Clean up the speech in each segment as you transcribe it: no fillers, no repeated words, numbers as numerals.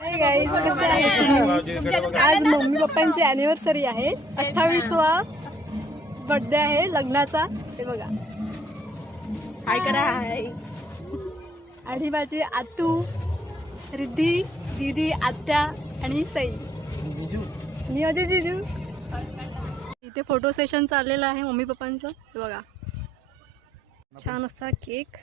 गाईस कसे आहे? आज मम्मी पप्पांची अॅनिव्हर्सरी आहे. 28वा बर्थडे आहे लग्नाचा. हे बघा, हाय करा हाय. आणि माझी आतू, रिद्धी, दीदी, आत्या आणि सई. मी माझे जिजू. इथे फोटो सेशन चाललेलं आहे मम्मी पप्पांचं. हे बघा, छान असा केक.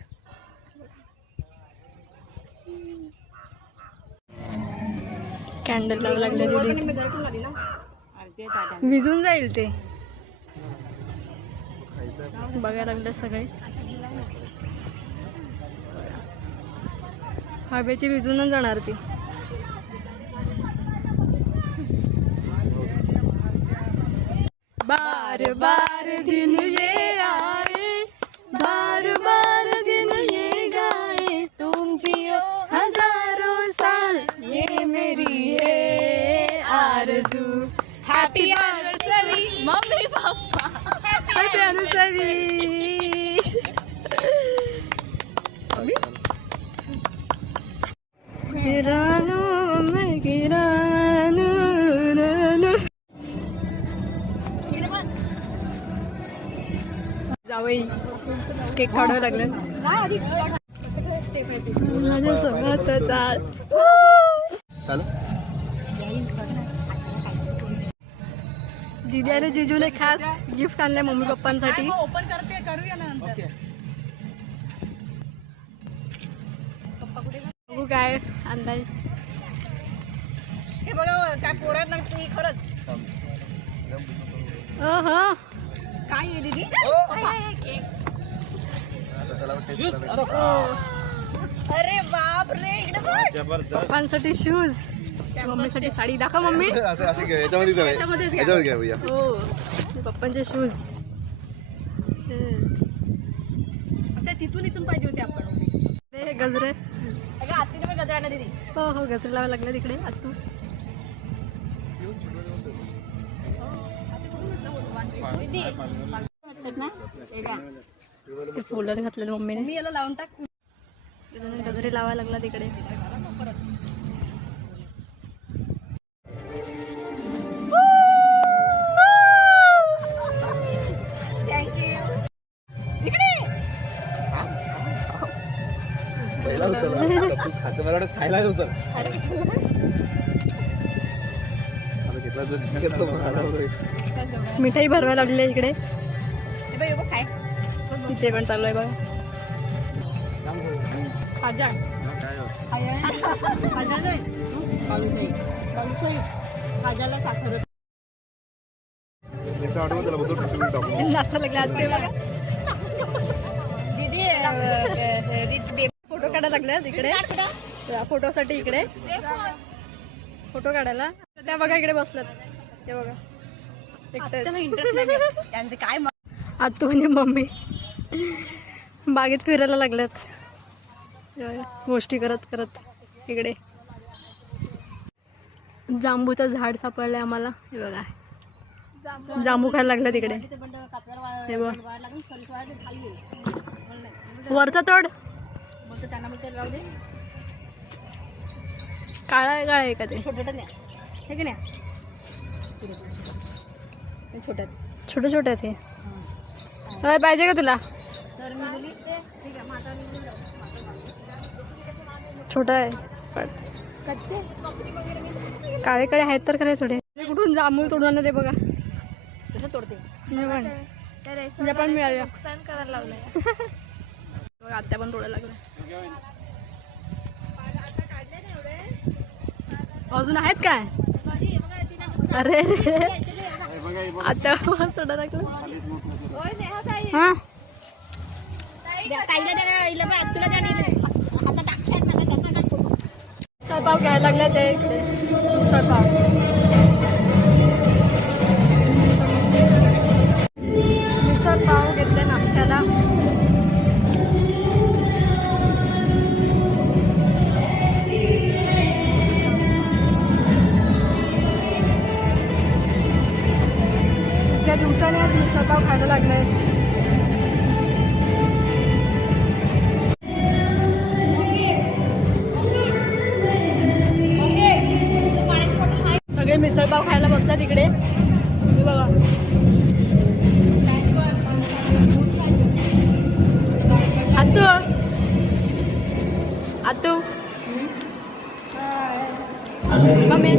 कॅन्डल लावू लागले दीदी. विजून जाईल ते. बघायला लागले सगळे. हवेची विजूनच जाणार ती. बार बार दिन ये आए, बार बार दिन ये गाए, तुम जियो हजारों साल, ये मेरी है आरज़ू. Happy anniversary mummy papa. Happy anniversary. गिरानो मैं गिरानो. जावई केक काढावं लागलं. माझ्या सोबत चाल. दीदी आणि जिजूने खास गिफ्ट आणलंय मम्मी पप्पांसाठी. ओपन करते, करूया ना नंतर. बघू काय आणलाय. हे बघा काय पोरात ना तुम्ही खरंच. काय आहे दीदी? अरे बाप रे, इकडे पप्पांसाठी शूज, मम्मीसाठी साडी. दाखव मम्मी. हो, पप्पांचे शूज. अच्छा, तिथून पाहिजे होते आपण. गजरे. अगं आत्तीने पण गजरा आणला दीदी. हो हो, गजरे लावायला लागले तिकडे. आतू दीदी ते फुलं घातलेलं मम्मीने. मी याला लावून टाक. गजरे लावायला लागला तिकडे. मिठाई भरवायला लागली आहे इकडे. इथे पण चालू आहे बघा. नाचा लागला दीदी. फोटो काढायला लागल्या तिकडे. फोटोसाठी इकडे फोटो काढायला. त्या बघा इकडे बसल्यात. ते बघा इंटरेस्ट नाही त्यांचं काय. आतू आणि मम्मी बागेत फिरायला लागल्यात गोष्टी करत करत. इकडे जांबूचं झाड सापडलंय आम्हाला. हे बघा, जांबू खायला लागलं तिकडे. हे बघ, वरचा तोड. त्यांना बोलतो राहू दे. काळा आहे का ते? छोटे नाही हे की नाही, छोट्यात छोटे छोटे ते. पाहिजे का तुला? तर मी बोली ठीक आहे. माझा छोटा आहे पण कच्चे काळे काळे आहेत तर खरे थोडे. कुठून जांभूळ तोडून आणलं ते बघा. कसं तोडते म्हणजे पण मिळालं. नुकसान करायला लावलंय. बघा, आत्या पण तोडायला लागलं. अजून आहेत काय? अरे आता तोडायला लागलं. हा, मिसळपाव घ्यायला लागल्या ते इकडे. मिसळपाव मिसळपाव घेतले नाश्त्याला. त्या दिवसाने आज मिसळपाव खायला लागले. मिसळपाव खायला बसला तिकडे. हे बघा आतू आतू मम्मी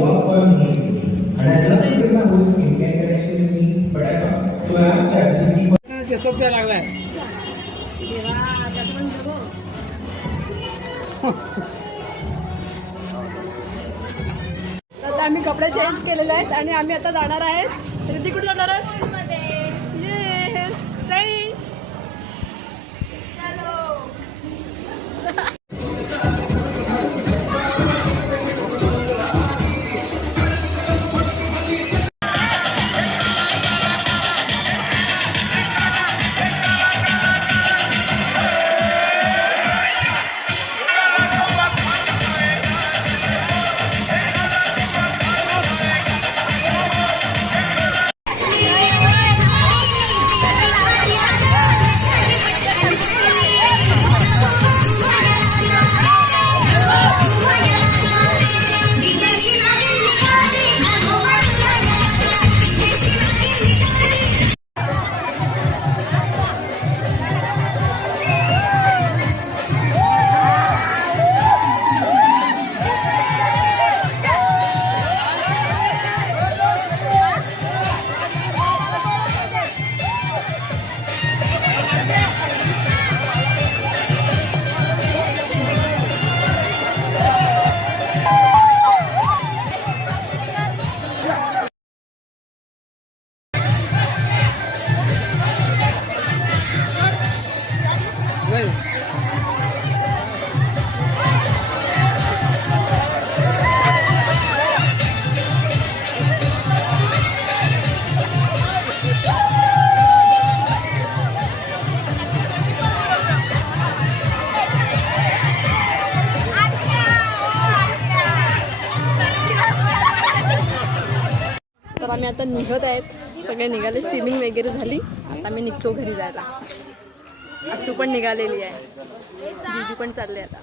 आता आम्ही कपडे चेंज केलेले आहेत आणि आम्ही आता जाणार आहेत. रिद्धी कुठे जाणार आहे? Yes, सई. तर आम्ही आता निघत आहेत. सगळे निघाले. स्विमिंग वगैरे झाली. आता मी निघतो घरी जायला. तू पण निघालेली आहे. दीदी पण चालले आता.